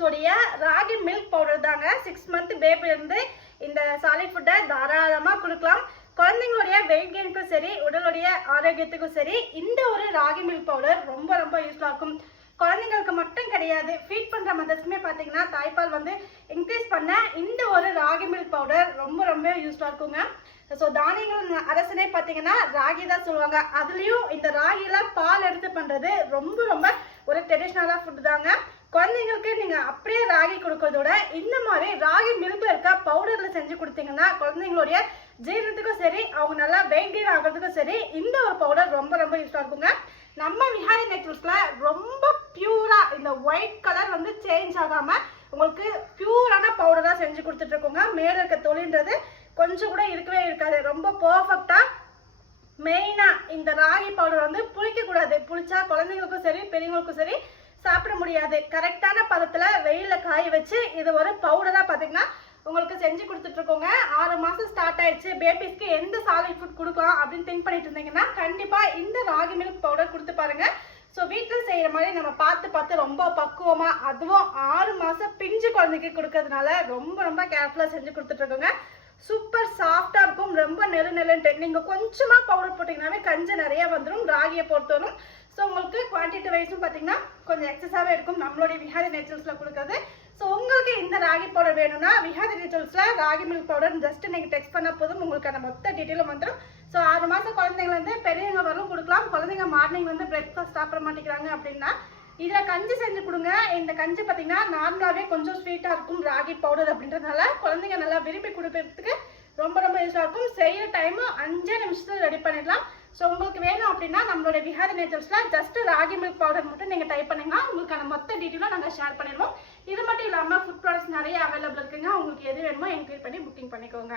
நேச்சுரல்ஸோடைய ragi milk powder தாங்க. 6 month பேபில இருந்து இந்த சாலிட் ஃபுட்டை தாராளமா கொடுக்கலாம். குழந்தைங்களுடைய வெயிட் கெயினுக்கும் சரி, உடலுடைய ஆரோக்கியத்துக்கும் சரி, இந்த ஒரு ராகி மில்க் பவுடர் ரொம்ப ரொம்ப யூஸ்ஃபுல்லாக இருக்கும். குழந்தைங்களுக்கு மட்டும் கிடையாது, ஃபீட் பண்ற மதர்ஸ்க்குமே பார்த்தீங்கன்னா தாய்ப்பால் வந்து இன்க்ரீஸ் பண்ண இந்த ஒரு ராகி மில்க் பவுடர் ரொம்ப ரொம்ப யூஸ்ஃபுல்லாக இருக்குங்க. ஸோ தானியங்கள் அரசனே பார்த்தீங்கன்னா ராகி தான் சொல்லுவாங்க. அதுலேயும் இந்த ராகியில பால் எடுத்து பண்ணுறது ரொம்ப ரொம்ப ஒரு ட்ரெடிஷ்னலாக ஃபுட் தாங்க. குழந்தைங்களுக்கு நீங்கள் அப்படியே ராகி கொடுக்கறதோட இந்த மாதிரி ராகி மில்க்ல இருக்க பவுடரில் செஞ்சு கொடுத்தீங்கன்னா குழந்தைங்களுடைய ஜீரணத்துக்கும் சரி, அவங்க நல்லா வெயிட் கெயின் ஆகிறதுக்கும் சரி, இந்த ஒரு பவுடர் ரொம்ப ரொம்ப யூஸ்ஃபுல்லாக இருக்குங்க. நம்ம விஹாரி நேச்சுரல்ஸ்ல ரொம்ப பியூரா இந்த ஒயிட் கலர் வந்து சேஞ்ச் ஆகாம உங்களுக்கு பியூரான பவுடரா செஞ்சு கொடுத்துட்டு இருக்கோங்க. மேல இருக்க தொழின்றது கொஞ்சம் கூட இருக்கவே இருக்காது. ரொம்ப பெர்ஃபெக்டா மெயினா இந்த ராகி பவுடர் வந்து புளிக்க கூடாது. புளிச்சா குழந்தைங்களுக்கும் சரி, பெரியவங்களுக்கும் சரி சாப்பிட முடியாது. கரெக்டான பதத்துல வெயில காய வச்சு இது ஒரு பவுடரா பாத்தீங்கன்னா உங்களுக்கு செஞ்சு கொடுத்துட்டு இருக்கோங்க. 6 மாசம் ஸ்டார்ட் ஆயிடுச்சு, பேபிஸ்க்கு எந்த சாலிட் ஃபுட் கொடுக்கலாம் அப்படின்னு திங்க் பண்ணிட்டு இருந்தீங்கன்னா கண்டிப்பா இந்த ராகி மில்க் பவுடர் கொடுத்து பாருங்க. ஸோ வீட்டில் செய்யற மாதிரி நம்ம பார்த்து ரொம்ப பக்குவமா, அதுவும் 6 மாசம் பிஞ்சு குழந்தைக்கு கொடுக்கறதுனால ரொம்ப ரொம்ப கேர்ஃபுல்லா செஞ்சு கொடுத்துட்டு இருக்கோங்க. சூப்பர் சாஃப்டா இருக்கும், ரொம்ப நெருநெருன்ட்டு. நீங்க கொஞ்சமா பவுடர் போட்டீங்கன்னாவே கஞ்சி நிறைய வந்துடும் ராகியை பொறுத்தவரும். ஸோ உங்களுக்கு குவான்டிட்டி வைஸும் பார்த்தீங்கன்னா கொஞ்சம் எக்ஸஸாகவே இருக்கும் நம்மளுடைய விஹாரி நேச்சுரல்ஸ்ல கொடுக்குறது. ஸோ உங்களுக்கு இந்த ராகி பவுடர் வேணும்னா விஹாரி நேச்சுரல்ஸ்ல ராகி மில்க் பவுடர் ஜஸ்ட் நீங்கள் டெக்ஸ்ட் பண்ண போதும் உங்களுக்கு அந்த மொத்த டீட்டெயிலும் வந்துடும். ஸோ 6 மாதம் குழந்தைங்க வந்து பெரியவங்க வரலும் கொடுக்கலாம். குழந்தைங்க மார்னிங் வந்து பிரேக்ஃபாஸ்ட் சாப்பிட மாட்டேங்கிறாங்க அப்படின்னா இதில் கஞ்சி செஞ்சு கொடுங்க. இந்த கஞ்சி பார்த்தீங்கன்னா நார்மலாகவே கொஞ்சம் ஸ்வீட்டாக இருக்கும் ராகி பவுடர் அப்படின்றதுனால குழந்தைங்க நல்லா விரும்பி கொடுக்கறதுக்கு ரொம்ப ரொம்ப யூஸ்ஃபுல்லாக இருக்கும். செய்கிற டைமு 5 நிமிஷத்தில் ரெடி பண்ணிடலாம். ஸோ உங்களுக்கு வேணும் அப்படின்னா நம்மளோட விஹாரி நேச்சுரல்ஸில் ஜஸ்ட் ராகி மில்க் பவுடர் மட்டும் நீங்கள் டைப் பண்ணிங்கன்னா உங்களுக்கான மொத்த டீட்டெயிலும் நாங்கள் ஷேர் பண்ணிடுவோம். இது மட்டும் இல்லாமல் ஃபுட் ப்ராடக்ட்ஸ் நிறைய அவைலபிள் இருக்குங்க. உங்களுக்கு எது வேணுமோ என்கொயரி பண்ணி புக்கிங் பண்ணிக்கோங்க.